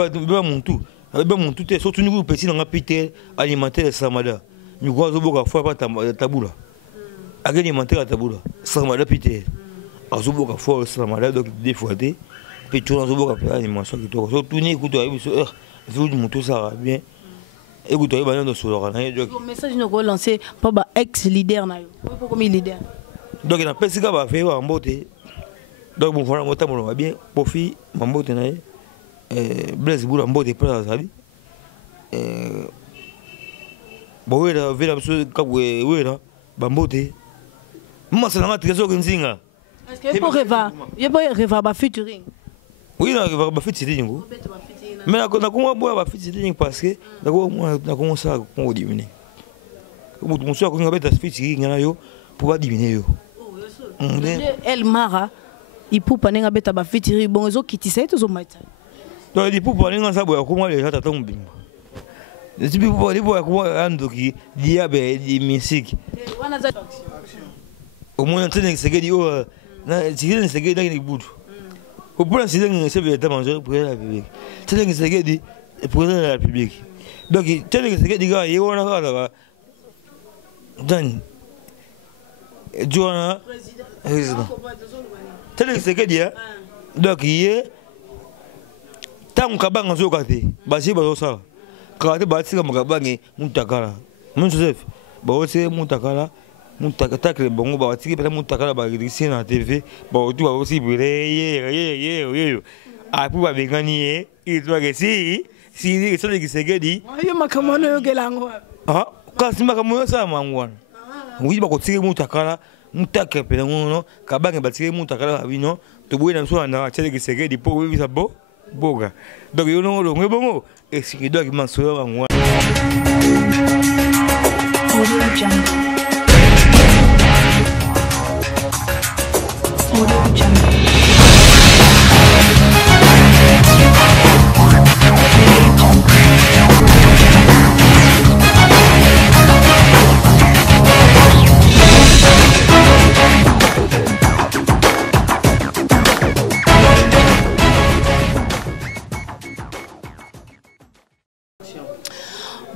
mon tout. Mon tout est surtout nous petit dans un petit alimentaire samada. Nous croisons beaucoup à fois pas taboula. Alimentaire à taboula. Samada petit. Azubo à fois samada donc des fois des. Puis tu as beaucoup à faire animation qui toi. Surtout ni écoute avec ce heure. Vous mon tout ça bien. Écoute avec dans sur le message nous relancer pas ex leader na yo. Pas comme leader. Donc il a pas si ka va faire en beauté. Donc bon voilà moi tamolo va bien pour fi en beauté na Blaise Boula mbo de place ali bo wera vela so kabwe wera bambote mama salanga trésor nzinga est-ce que pour reva ba featuring oui na reva ba featuring ngo mais na ko boya ba featuring parce que na ko ça ko diminuer ko tout ça ko ngabeta featuring na yo pour pas diminuer yo El Mara il pour pas ngabeta ba featuring bon zo kitisa to zo maita. Donc il faut parler ensemble avec comment les gens t'attendent bien. Si vous voulez voir comment ando qui diable di musique. Au moins tene se gedi o na tene se gedi na butu. Au point c'est que c'est bien manger pour la public. Tene se gedi pour la public. Donc tene se gedi ga yo na ga dan Joana président. Tene se gedi donc hier tant kabanga zo kate basi bazo sala kate basi kama kabange mutakala mon Joseph ba ose mutakala mutakata kle bongo ba watiki peta mutakala ba dirisi na TV ba otu ba osi bire ye apu ba bengani itwa ke si so de kisegedi yo makamono yo gelango ah kasi makamono sa mangwana oui ba kotiki mutakala mutake pela ngono kabange batiki mutakala bino to boye na so na chele kisegedi po wi sa bo boga donc yo no lo ngebongo et ce qui doit mentionner en moi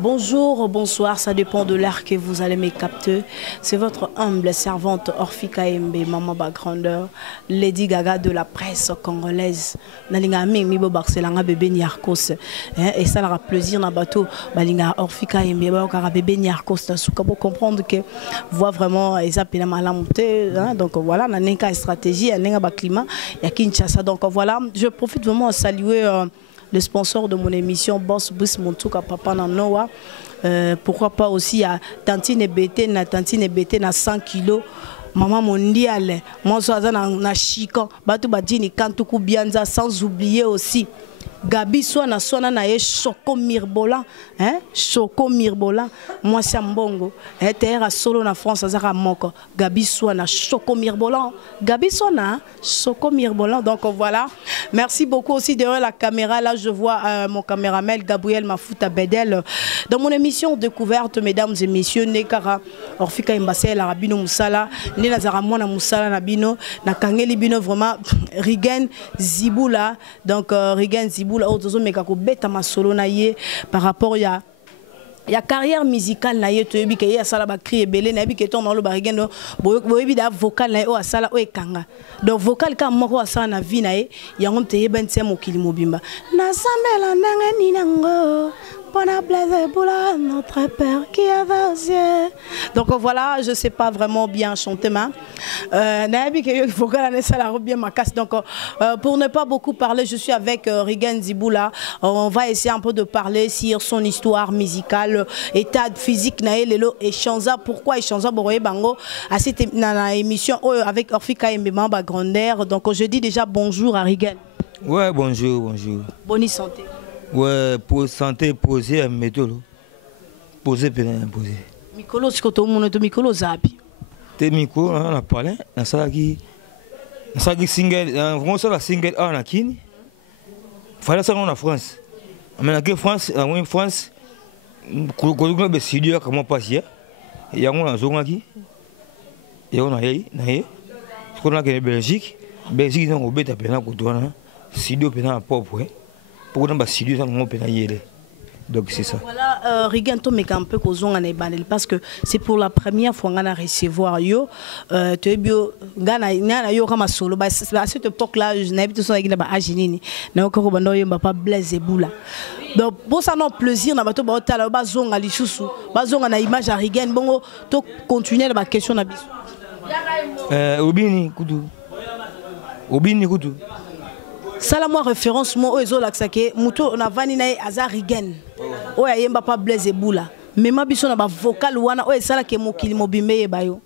Bonjour, bonsoir, ça dépend de l'heure que vous allez me capter. C'est votre humble servante Orphika Mb, maman grandeur, Lady Gaga de la presse congolaise. Nalinga mi bo Barcelona bébé Niarkos. Et ça leur a plaisir dans bateau. Balinga Orphika Mb ba bébé Niarkos. Souka pour comprendre que voit vraiment ils appellent la montée. Donc voilà, na nenka stratégie, na ba climat, ya Kinshasa. Donc voilà, je profite vraiment à saluer le sponsor de mon émission Boss Brice Montouka Papa Nanoa. Pourquoi pas aussi à Tantine BT na 100 kilos. Maman mondiale, moi je suis na Chican, Batu Badini Kantuku Bianza, sans oublier aussi Gabi Swana na ye Choco Mirbola, Choco Mirbola, moi c'est Mbongo, terre à solo na France azara moko, Gabi Swana Choco Mirbola, Gabi Swana Choco Mirbola. Donc voilà, merci beaucoup aussi derrière la caméra. Là je vois mon caméraman Gabriel Mafuta Bedel dans mon émission découverte, mesdames et messieurs. Nekara Orphika Mbase la Rabino Moussala, ne nazara mwana Moussala Nabino, na kangeli bino vraiment Rigen Ziboula. Donc Rigen Ziboula par rapport à la carrière musicale na yeto yebi ke ya sala ba cri belé na yebi ke ton dans le barigendo boyebi da vocal na o sala o ekanga donc vocal ka moko asala na vie na ye yango te yeba ntse mokili mobimba na sambela ndanga ni nango pona Blaise Boula notre père qui est aux cieux. Donc voilà, je sais pas vraiment bien chanter ma na yebi ke vocal na sala bien ma casse. Donc pour ne pas beaucoup parler, je suis avec Rigen Ziboula. On va essayer un peu de parler sur son histoire musicale, état physique na lelo échanza. Pourquoi échanza boroye bango à cette émission avec Orphika Mb Mamba Grandeur. Donc je dis déjà bonjour à Rigen. Ouais, bonjour. Bonne santé. Ouais, pour santé poser un méthode. Poser peine poser. Mikolo sikoto mono to mikolo zapi. Te miko on a parlé, na salaki single, on sort la single en Kini. Fallait ça en France. Mais en France, en France ko be studio comment passer. Il y a on zonga qui. Et on a na ko na ke Belgique, ils ont obéta pena ko dona. Studio pena propre. pour qu'on ait studio ça on peut y. Donc c'est ça. Voilà, Riganto me un peu parce que c'est pour la première fois qu'on a recevoir yo. Tu es bio, Gana yo comme solo. À cette époque-là, je n'avais pas besoin de aginer. Na encore bando yo pas Blaise Eboula. Donc pour ça non plaisir na bato ba tala ba zonga lisusu, ba zonga na image à Rigan. Bon, to continuer la question na biso. Obini kudu. Obini kudu. Ça la moi référence moi ezo laksake muto na vani na azar Rigan. Oya yemba pas Blaise Eboula. Mais ma biso na ba vocal wana oya sala ke mokili mobimbe bayo.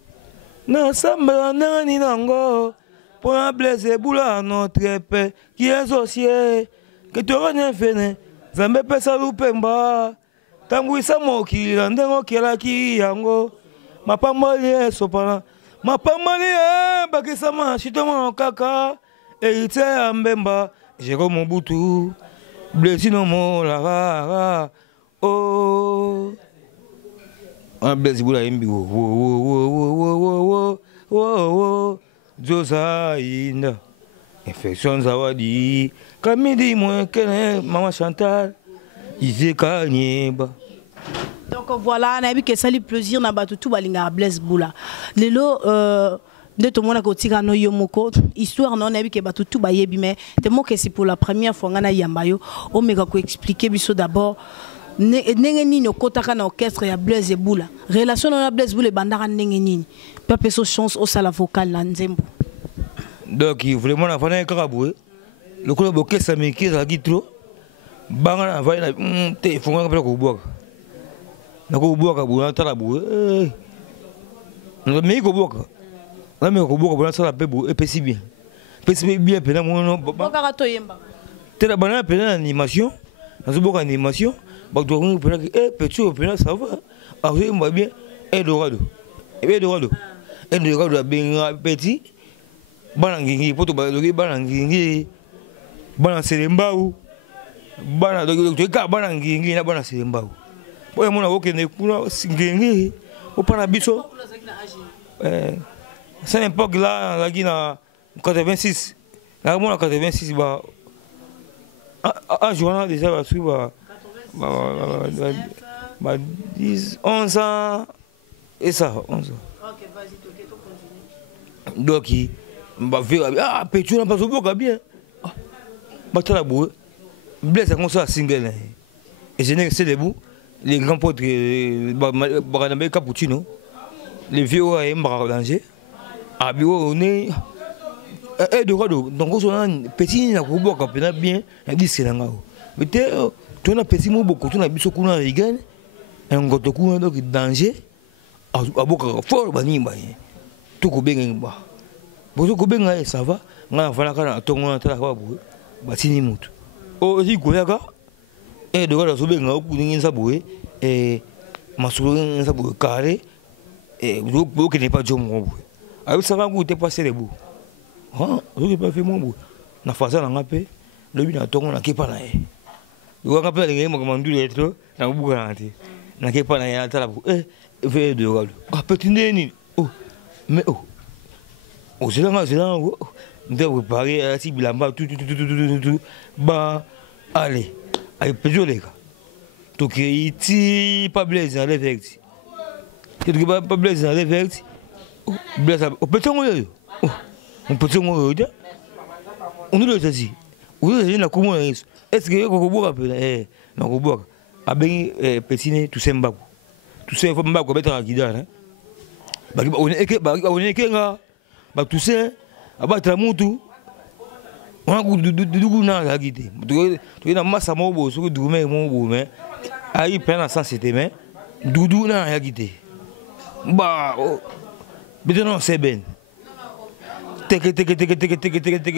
Na samba nani nango pour Blaise Eboula notre père qui est associé que tu rien fait zambe pesa lupemba tangu isa mokili ndengo kelaki yango mapambali sopana mapambali bakisama chitoma kaka Erite Ambemba, Jérôme Mobutu, Blessino Molara, oh, un Blaise Eboula Imbi, Josa Inda, Infection Zawadi, Kamidi Mouekene, Maman Chantal, Izeka Nieba. Donc voilà, on a vu que ça lui plaisir, on a battu tout balinga Blaise Eboula. Lelo, de tout le monde a tiré no yomoko histoire non a vu que batu tout baye mais tellement que c'est pour la première fois ngana yambayo o mega ko expliquer biso d'abord ndenge nini okotaka na orchestre ya Blaise Eboula relation na Blaise Eboula bandaka ndenge nini pas peso chance au sala vocal na nzembo donc vraiment na fana karaboué le club orchestre américain za gitro banga na va na te fonga ka ko boka na ko boka buna tala boué mais ko boka là mais ko boka bana sala pebo et pesi bien pena mono boka to yemba tela bana pena animation na boka animation ba to ko pena petit pena ça va après moi bien Eldorado benga petit bana ngingi poto ba dogi bana ngingi bana selembau bana dogi to ka bana ngingi na bana selembau po mona woke ne kuna ngingi o pana biso c'est une époque là, la Guinée en 86. Là, moi en 86, bah, à Joana déjà, bah, 10, 11 ans, et ça, 11 ans. Ok, vas-y, tu continue. Donc, bah, ah, Pétu n'a pas so beau, bien. Bah, t'as la boue. Blaise, ça commence à single. Et je n'ai que c'est debout. Les grands potes, Baranabé Cappuccino, les vieux à danger. Ah bien on est Eldorado donc on a petit na kubo ka pena bien na disque na ngao mais tu na petit mo beaucoup tu na biso kuna Rigan ngoto kuna donc danger aboka fort bani ba tu ko benga ba bozo ko benga ça va ngana fala kana tongo na tala ba bu batini mutu o ji goyaka Eldorado so benga ku ninza boye masuro nza boye carré bo ke ne pas jomo ah oui ça va goûter passer les bouts ah je pas fait mon bout na faza na ngapé le bi na tongo na kepa na e yo ngapé le ngemo kama ndule etro na buka na ti na kepa na ya tala ve de galo ah petit neni oh mais oh c'est là nde vous parler à si bilamba tout ba allez ay pejo les gars to que iti pas Blaise dans l'effect que pas Blaise dans l'effect Blaise au petit ngoyo on peut ngoyo on le dit oui na comment est-ce que ko boka pe na ko boka abengi petit ne tout semba tout ça faut mbako betara kidana ba on est nga ba tout ça abatra mutu on a du na la guide tu na massa mobo so du me mobo mais ayi pena sans c'était mais dudu na la guide ba bidon c'est ben teke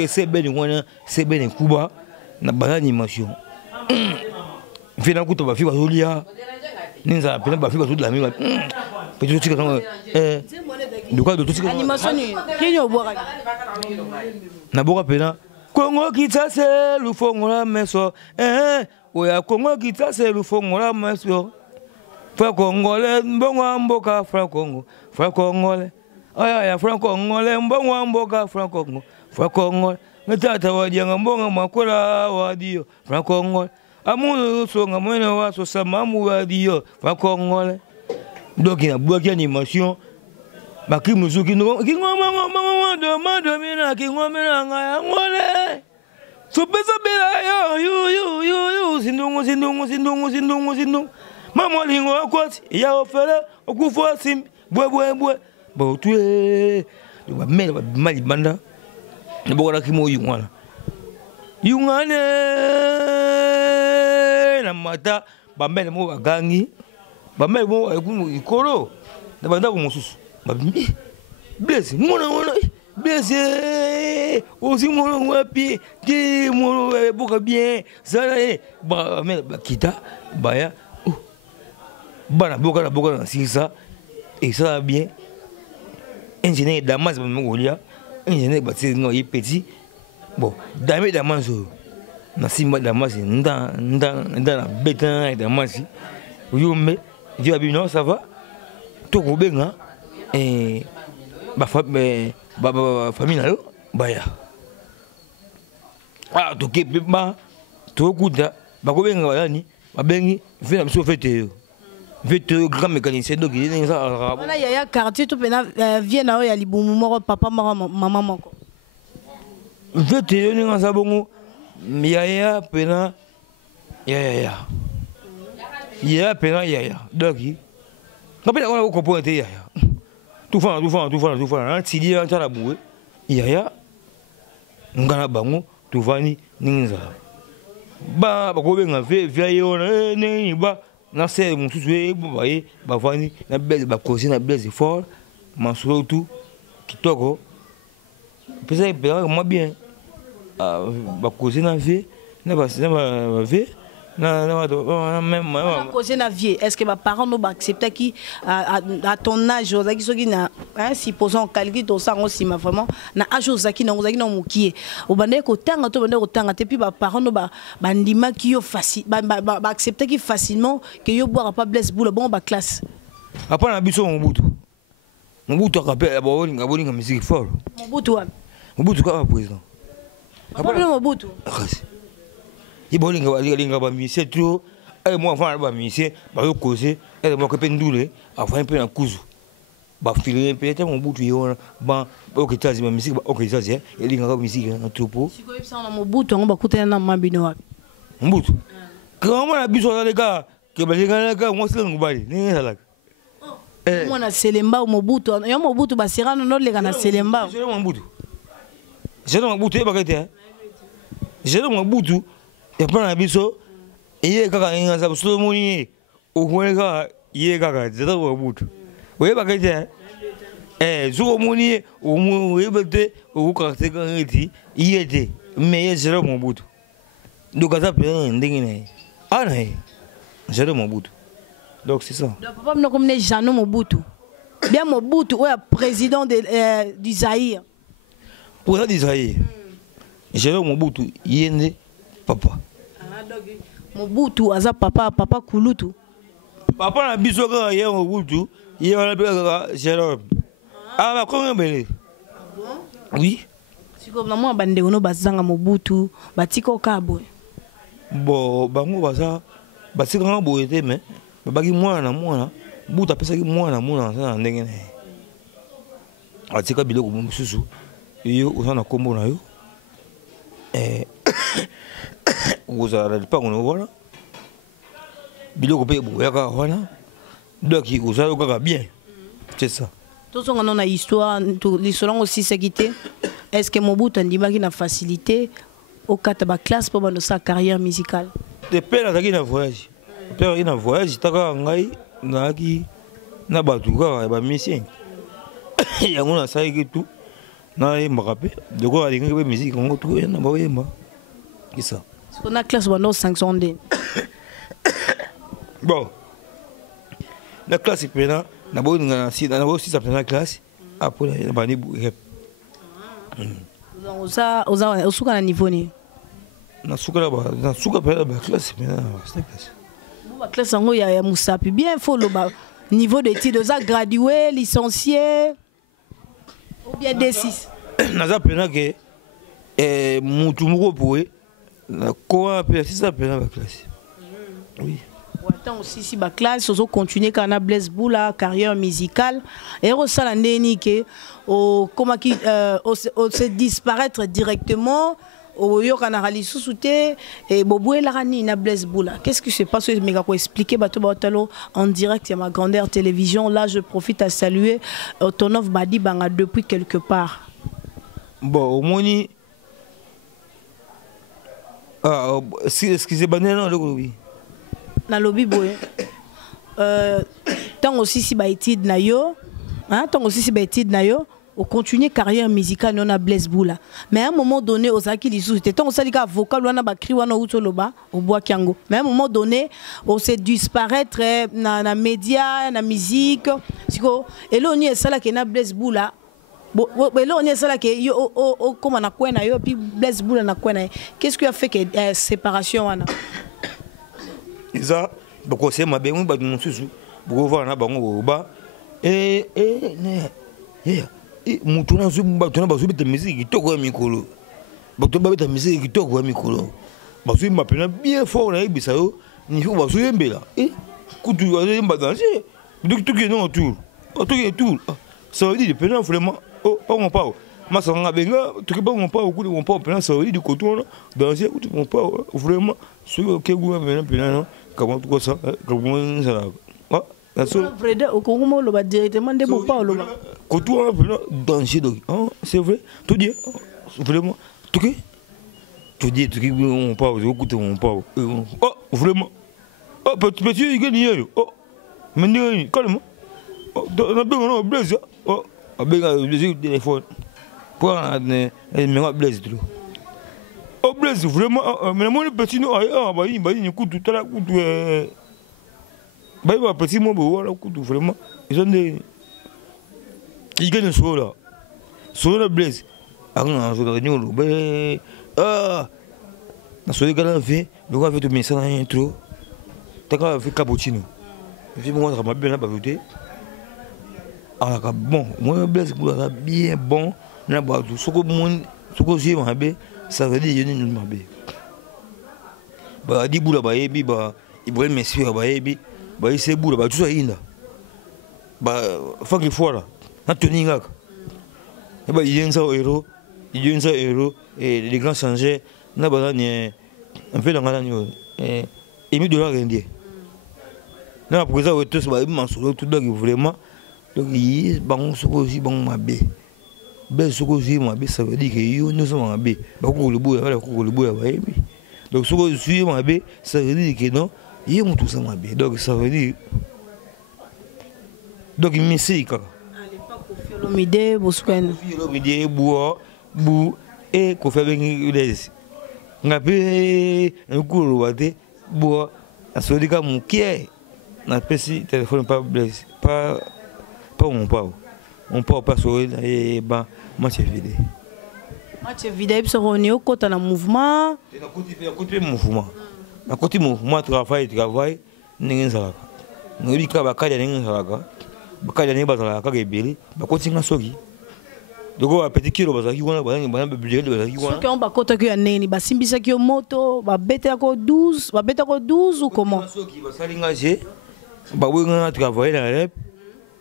c'est ben wana c'est ben kuba na bana animation fina kuto ba fi ba zolia ninza pena ba fi ba zolia mi ba peut-être tu quand de quoi de tout animation ni kinyo boka na boka pena Kongo kitase lufongola meso oya Kongo kitase lufongola meso fra Congolais mbongo mboka fra Congo fra Congolais aya ya fra Congolais mbongo mboka fra Congo fra Congolais Tata wadianga mbonga makola wadio Francongol Amono songa mwena waso samamu wadio Francongol Donc il y a beaucoup d'animation Baki muzuki no kingoma mado mina kingoma ngaya ngole Supesa bela yo sindungu Mama lingo akwati ya ofela okufwa sim bwe Bo tué ba mele ba mali banda Nibora kimo yungwana Yungane na mata bambele mo bagangi bambele mo ikoro na banda ko mususu babi blesse mona blesse aussi mon wapi qui mon boka bien ça ba mele bakita baya bana boka na sisa et ça bien ingénieur Damas Mongolia ingénieur bâti no petit bon Damas na simba Damas nda na beta Damas yombe Dieu abino ça va to ko benga ba famille na yo baya to ke ba to kuda ba ko benga bayani ba bengi vina biso fete yo Vite grand mécanicien donc il est ça. Voilà yaya quartier tout pena vient na ya libumu moko papa maman moko. Vite yo ninga sabongo yaya pena yaya pena yaya donc kapela ko comprendre yaya. Tout fa tidi en tala boué yaya ngana bango tout vani ninga. Ba ko benga via yo ne ba na c'est mon souhait boye ba vani na belle ba causer na belle fort masuro tout kitoko pesa pesa moi bien ba causer na vie na ba vie na même causer na vie est-ce que ba parents no ba accepter qui à ton âge ozaki soki na si posons calcul to ça aussi mais vraiment na âge ozaki na mukie obande ko tanga to bande ko tanga te puis ba parents no ba ndima ki yo facile ba accepter qui facilement que yo boire pas blesse boule bon ba classe après na biso Mobutu akapela bolinga musique fort Mobutu ka président après Mobutu il bolinga ba musicien trop et moi avant ba musicien ba yo causer et moi que pendule avant un peu na kuzu ba filer peut-être Mobutu yo ba okitazi ba musique ba okitazi elinga ka musique na troupeau siko yebisa na Mobutu ngo bakutana na mabino wapi Mobutu comment na biso na leka ke balinga ka moi c'est ngubali ni halaka mwana Selemba Mobutu yo Mobutu basirana no leka na Selemba je Mobutu e bakete je Mobutu et pas na biso iye kaka inga za so moni o kweka iye kaka zeta Mobutu we bakete zo moni o mu ebete o ka te ka ngiti iye te mais je Mobutu donc ça peut ndingine ana je Mobutu. Donc c'est ça. Donc papa me comme Jean Mobutu. Bien Mobutu ouais président du Zaïre. Président du Zaïre. Jean Mobutu yende papa. Ah donc Mobutu aza papa Kulutu. Papa na biso ka ye Mobutu, ye wana pe ka Jérôme. Ah ba ko ngembele. Bon? Oui. Siko na mo bande ono bazanga Mobutu, batiko kabo. Bon bango baza batika ngabo ete mais babaki mwana buta pesa ki mwana sana ndenge ne atika biloko mususu yo usana kombo na yo uzara pa kono wala biloko pe boyaka wana donc uzara kaka bien c'est ça tout son on a histoire l'histoire aussi c'est quitté est-ce que Mobutu ndimaki na facilité au kataba classe pour dans sa carrière musicale de père azaki na voyage père ina voyage taka ngai naki na batuka ba musicien yango na saiki tout na yemba pe de quoi alingi be musique ngo tout na ba yemba ça on a classe pendant 500 d bon la classe pena na bo ngana si na bo si ça pena classe après ba ni rep oza osuka na niveau ni na suka pena ba classe pena c'est classe la classe en ya musapi bien faut le niveau d'études za gradué licencié ou bien D6 naza pena que et mutu moko boye na quoi appeler ça appelle la classe. Oui. Attends aussi si ba classe ozo continuer kana Blaise Boula carrière musicale et resala ndeni ke o comment qui se disparaître directement au yokana lisusu te et bobuela rani na Blaise Boula. Qu'est-ce qui se passe? Mais ko expliquer bato batalo en direct à ma grandeur télévision. Là je profite à saluer Tonov Badi Banga depuis quelque part. Bon au moni excusez banana le oui. Na lobby boy tant aussi si ba étude na yo hein tant aussi si ba étude na yo au continuer carrière musicale non à Blaise Boula mais à un moment donné aux aki lisou c'était tant ça lika vocal wana ba cri wana utoloba au bois kiango mais à un moment donné on s'est disparaître na média na musique siko et là on y est ça là que na Blaise Boula bon là on y est ça là que yo comment na kwena yo puis Blaise Boula na kwena qu'est-ce qui a fait que séparation wana Isa boko se mabe mu ba mususu boko va na bango ba ne mutu na zu ba tuna ba zu beta musique kitoko ya mikolo ba to ba beta musique kitoko ya mikolo ba zu ma pena bien fort na ibisa yo ni fu ba zu yembela kutu ya yemba danser donc tout qui non autour ça veut dire pena vraiment pas mon pas masanga benga tout pas mon pas au coup de mon pas pena ça veut dire du coton danser tout mon pas vraiment ce que vous pena non. Comment tout ça? Comment ça? Ah, la seule. Freda, au Congo, le bas directement des mots pas le bas. Quand tu as un danger de. Ah, c'est vrai. Tu dis, vraiment. Tu dis, tu dis, tu dis, on parle, écoute, on parle. Oh, vraiment. Oh, petit, il gagne. Oh, mais non, calme. Oh, on a besoin de Blaise. Oh, on a besoin de téléphone. Pour un Blaise. Oh Blaise vraiment mais moi le petit non bah il écoute tout à la coup bah petit moi voilà coup vraiment ils ont des ils gagnent sur la Blaise ah non je réunion le ah na sur les gars fait le gars fait tout message en intro t'as qu'à faire cappuccino puis moi ça m'a bien là bagoté ah bon moi Blaise là bien bon na ba tout ce que mon ce que j'ai m'a ça veut dire que nous m'abé. Bah di boula bah ebi bah Ibrahim Messi bah ebi bah il s'est boula bah tout ça inda. Bah faut qu'il faut là. Na toni ngaka. Et bah il y a un euro et les grands changés na bah ni un peu dans la nuit et $1000 indien. Na pour ça ouais tous bah il m'en solo tout donc vraiment donc il bon ce que bon m'abé. Ben ce que j'ai moi ça veut dire que nous sommes en B beaucoup le bout donc ce que je suis en B ça veut dire que non ils ont tout ça en B donc ça veut dire donc il me sait quoi à l'époque au Philomide Bosquen Philomide bou et qu'on fait venir les ngapé un coup le waté bois à ce dire mon qui n'a pas si téléphone pas Blaise pas on peut pas sur et bah match vidé il se réunit au côté d'un mouvement côté mouvement à côté mouvement travail n'ingé ça nous dit que bakaya n'ingé ça bakaya n'ingé bazala kakebeli bakotinga soki donc petit kilo bazaki wana bana budget bazaki wana soki on bakota que neni basimbisa ki moto babeta ko 12 ou comment soki basalinga je bawenga travail la rep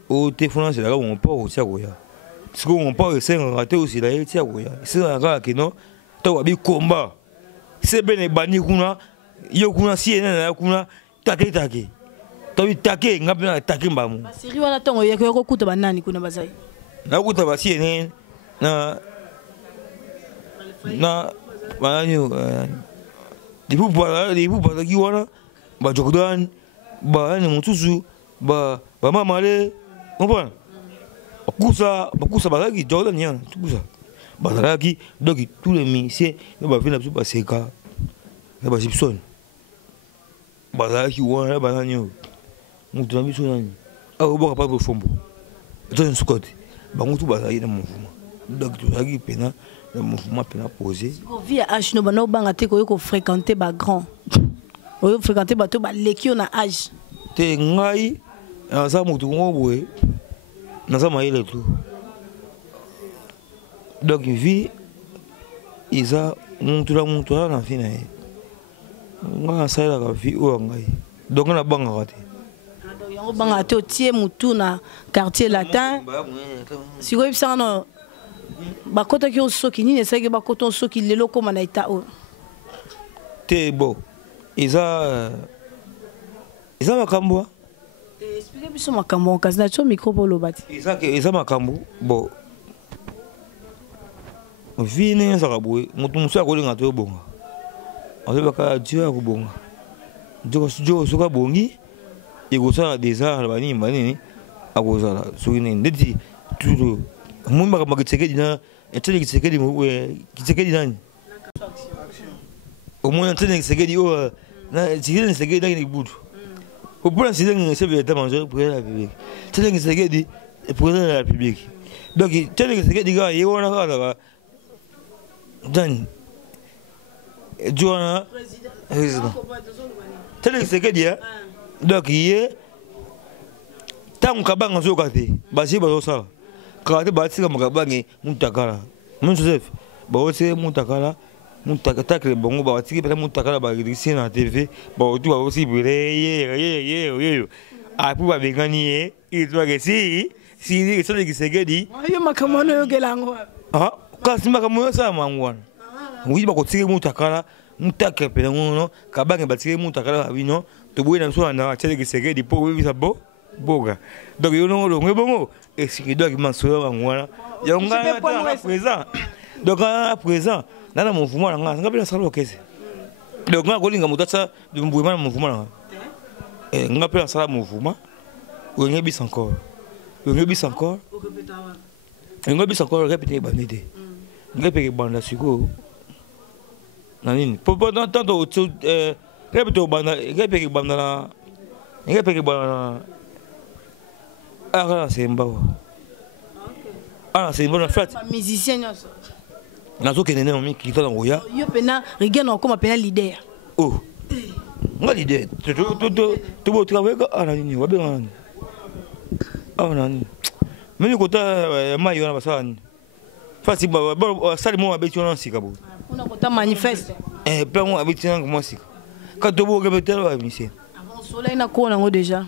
au téléphone c'est là où on peut aussi agoya ce qu'on parle c'est un raté aussi là il tient agoya c'est un gars qui non toi abi combat c'est ben bani kuna yo kuna CNN kuna take toi take ngapena take mbamu basiri wana tongo yako kokuta banani kuna bazai na kuta ba CNN na banani dipu para kiwana ba Jordan ba ni mutusu ba mamale comprends bakusa bazaki Jordan yan tout ça bazaki donc tous les musiciens ba vina tout ba seka ba Gibson bazaki wana banani mutu na biso nani au boka pas profombo John Scott bango tout bazaki na mouvement donc tout ça qui pena le mouvement pena posé via âge no bana banga te ko fréquenter ba grand o fréquenter bato ba leki na âge te ngai ça mutu ngobwe na ça maile tout donc vie Isa muntu na fina ye. Nga saila ka fi o ngai. Donc na banga kati. Yango banga te otie mutu na quartier latin. Siko ibisa no bakota ki osoki nini esaki bakota osoki lelo koma na ita o. Te bo. Isa makambo. Explique biso makambo kasi na cho micro polo bati. Isa makambo bo. Vini saka boy, mutu musa ko linga to bonga. Azo baka dia ko bonga. Jo suka bongi. Ego sa desa bani mani agoza la. Suini ndeti tudo. Mumba kama kiteke dina, etele kiteke di kiteke dina. Au moins etele kiteke di o na kiteke kiteke dina ni budu. Au point c'est que c'est bien manger pour la République. Etele kiteke di pour la République. Donc etele kiteke di ga yego na ka Dan Joana président. Tele c'est que dia. Donc hier tant kabanga zo kate basi ba so kate basi ka makabangi mutakala. Mon Joseph ba ose mutakala mutakata kle bongo ba watiki pela mutakala ba dirisi na TV ba otu ba osi bire ye a pu ba bengani e to ke si tele c'est que di yo makamono yo gelango. Ah kasi makamono sa mangwana. Oui ba ko tiki mutakala mutake pela ngono kabangi ba tiki mutakala bino to boye na so na tele c'est que di po wi sa bo boga. Donc yo no lo ngebongo et si ki doki manso ngwana. Ya ngana ta présent. Donc à présent dans le mouvement nga ngapela salo kese. Donc nga kolinga mutata de mouvement na mouvement. Ngapela sala mouvement. O ngebis encore. O ngebis encore. Ngebis encore répéter bandité. Ngapeke banda siko. Nanini. Pour tanto répéter banda, ngapeke banda na ngapeke banda. Ah c'est mbawa. Ah c'est bon en fait. Musicien nyoso. Nazo kenene omi kita na ngoya. Yo pena rigeno koma pena leader. Oh. Nga leader. Tu bo travailler ka nani wa benga nani. Ah nani. Meni kota mayo na basani. Fasi ba sali mo abeti ona sika bo. Una kota manifeste. Plan mo abeti na mo sika. Ka to bo gebetelo ba mission. Avant soleil na kona ngo déjà.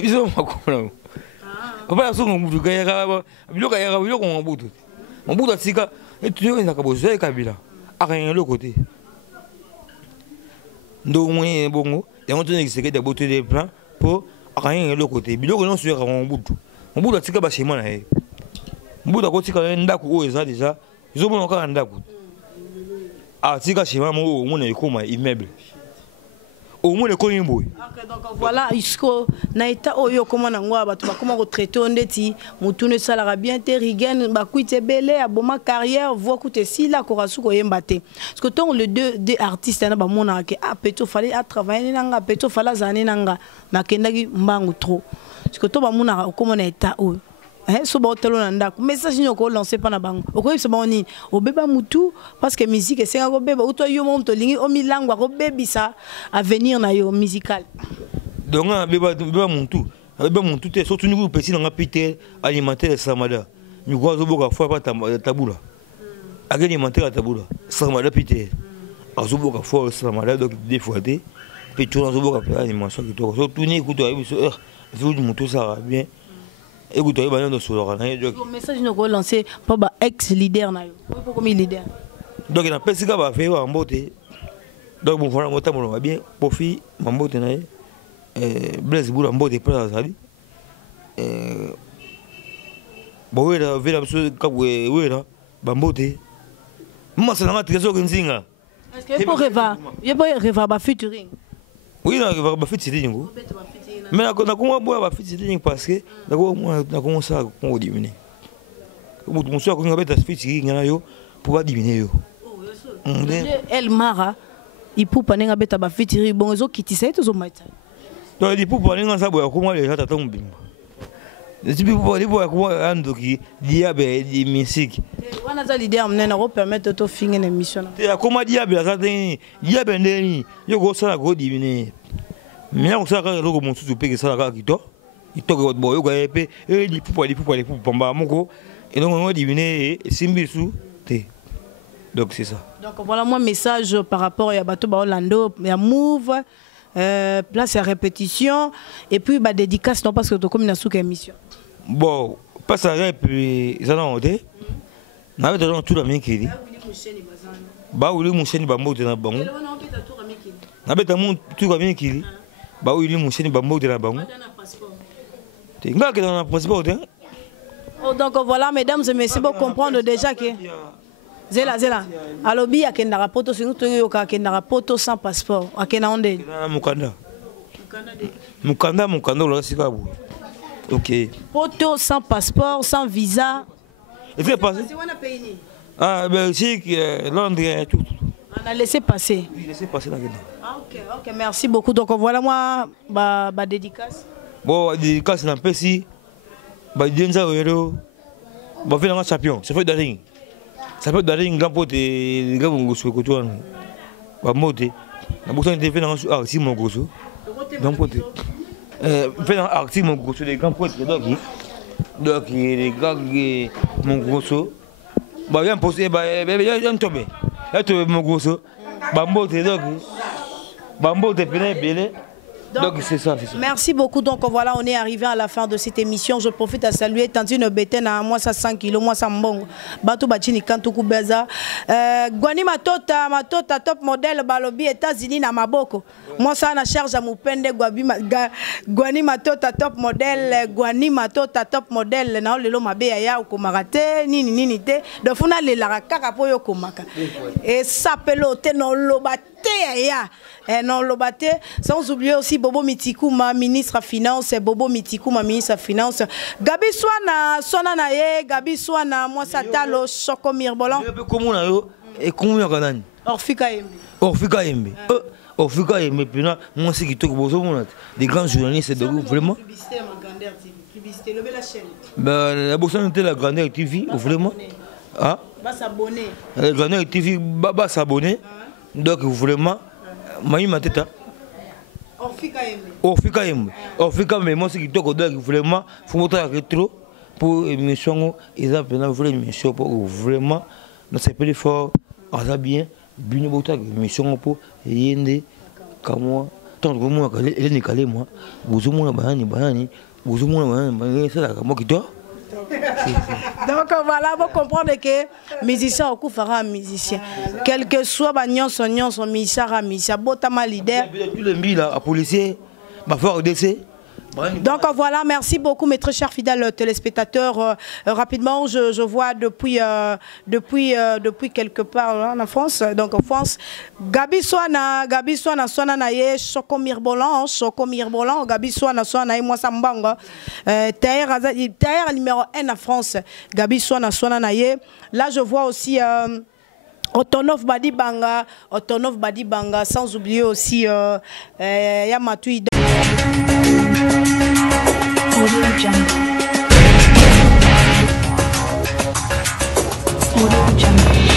Biso makona. Papa so ngobutu ka ya biloka ya biloko ngobutu. Ngobutu atsika et tu es na kabozo e kabila. Akanya le côté. Ndo mwe bongo, yango tone kiseke de bote de plan pour akanya le côté. Biloko non sur ngobutu. Ngobutu atsika ba shema na ye. Ngobutu akotika ndako o eza déjà. Izo bona ka ndako. Atsika shema mo o mona ikoma immeuble. Au moins le Koyimbo. Donc voilà, jusqu'au naïta oyo comment nangwa batu comment retraiter ondeti mutune salara bien te rigen ba kuite belé aboma carrière voix coûter si la korasu ko yembate. Parce que tant les deux artistes na ba mona ke peto fallait à travailler nanga peto fallait zane nanga makendaki mbangu trop. Parce que to ba mona comment naïta oyo so ba hôtel na ndako message ni ko lancer pa na bango okoyebisa bango nini obeba mutu parce que musique esenga ko beba uto yo monto lingi o milangwa ko bebisa avenir na yo musical. Donc beba mutu te surtout ni ko petit na ngapite alimentaire samada ni ko zo boka fois pa tabula alimentaire tabula samada pite azo boka fois samada donc des fois te puis tu zo boka pa animation ki to so tuni ko to abiso zo mutu ça bien. Écoute, il y a un message nous a lancé par ex-leader. Pourquoi leader? Donc, il y a un peu de choses à faire en beauté. Donc, bon, voilà, on va bien. Profit, en beauté. Blaise Boula, en beauté, pas à Zali. Bon, oui, là, oui, là, en beauté. Moi, c'est un trésor qui est là. Est-ce qu'il y a pas rêver featuring? Oui, il y a un featuring. Mais nakoma boya ba featuring parce que nakoma ça ko diminuer. Mutu muso ko ngabeta featuring na yo pour ba diminuer yo. El Mara il pour pas ngabeta ba featuring bon zo kitisa to zo maita. Donc il pour pas ngasa boya ko ngale tata tombimba. Les people pour les boya ko ando ki diabe di musique. Wana za leader mnena ko permettre to finir une émission. Ya koma diabe za teni diabe ndeni yo ko sala ko diminuer. Mais on sait que le monde sous paye ça là qui toi il toque votre boy ko épée et il pour pamba moko et donc on diviner simbi sous té Donc c'est ça. Donc voilà mon message par rapport à Bato Orlando, à Move, place à répétition, et puis bah, dédicace, non parce que tu as comme une souka émission. Bon, pas ça, et puis ils en ont été. N'a pas de tout la main qui dit. Bah oui, mon chien va mourir dans le banc. N'a pas de tout la main qui dit. Bah oui, mon chien va mourir dans le banc. Tu n'as que dans le passeport. Donc voilà, mesdames et messieurs, pour comprendre déjà que. Zela. Alobi a kenda rapoto sinu to yo ka kenda rapoto sans passeport. A kenda onde? Mukanda la sikabu. OK. Poto sans passeport, sans visa. Et c'est passé. Ah Belgique, Londres tout. On a laissé passer. Oui, laissé passer là. Ah OK, merci beaucoup. Donc voilà moi ba dédicace. Bon, dédicace na pesi. Ba denza wero. Ba fait un champion, c'est fait de ring. Ça peut donner une grande pote et gars vont se côtoyer. Ba moté. Na boutons de fait dans artiste mon grosso. Grand pote. Fait dans artiste mon grosso des grands potes donc les gars mon grosso. Ba bien posé ba bien tombé. Là tu mon grosso. Ba moté donc. Ba moté belé. Donc c'est ça. Merci beaucoup. Donc voilà, on est arrivé à la fin de cette émission. Je profite à saluer Tantine Beten à moi ça 100 kg, moi ça mbongo. Bato Bachini Kantuku Beza. Gwani Matota top modèle Balobi États-Unis na Maboko. Moi ça na charge à Mupende Gwani Matota top modèle, Gwani Matota top modèle na lelo mabe ya okomarate nini te. De funa le la kaka po yo komaka. Et ça pelote non lobate ya. Non lobate sans oublier aussi Bobo Mitikouma, ministre des Finances, Bobo Mitikouma, ministre des Finances. Gabi Swana naye, Gabi Swana, moi Satalo, Choko Mirbolan. Comment on a eu et comment on a eu? Orfika Yembe. Orfika Yembe, puis là, moi c'est qui te propose des grands journalistes de groupe, vraiment. Publicité, levez la chaîne. Ben, la bourse était la Grandeur TV, vraiment. Ah? Va s'abonner. La Grandeur TV, va s'abonner. Donc, vraiment, Maï Mateta. Orfika Yembe. Orfika, mais moi c'est qui te propose vraiment, il faut montrer rétro pour émission, ils ont vraiment une émission pour vraiment, dans ces pays forts, on a bien. Bien bota mission pour yende kamwa tant que moi elle n'est calé moi vous moi banani vous moi c'est là moi qui toi. Donc voilà, vous comprenez que musicien au coup fera musicien quel que soit bagnon son musicien botama leader tous les mille à policier va faire décès. Donc voilà, merci beaucoup mes très chers fidèles téléspectateurs. Rapidement, je vois depuis quelque part hein, en France. Donc en France, Gabi Swana naye Choko Mirbolan, Gabi Swana naye moi Sambanga. Terre numéro 1 en France, Gabi Swana naye. Là je vois aussi Otonov Badibanga, sans oublier aussi Yamatui. Audio Jungle.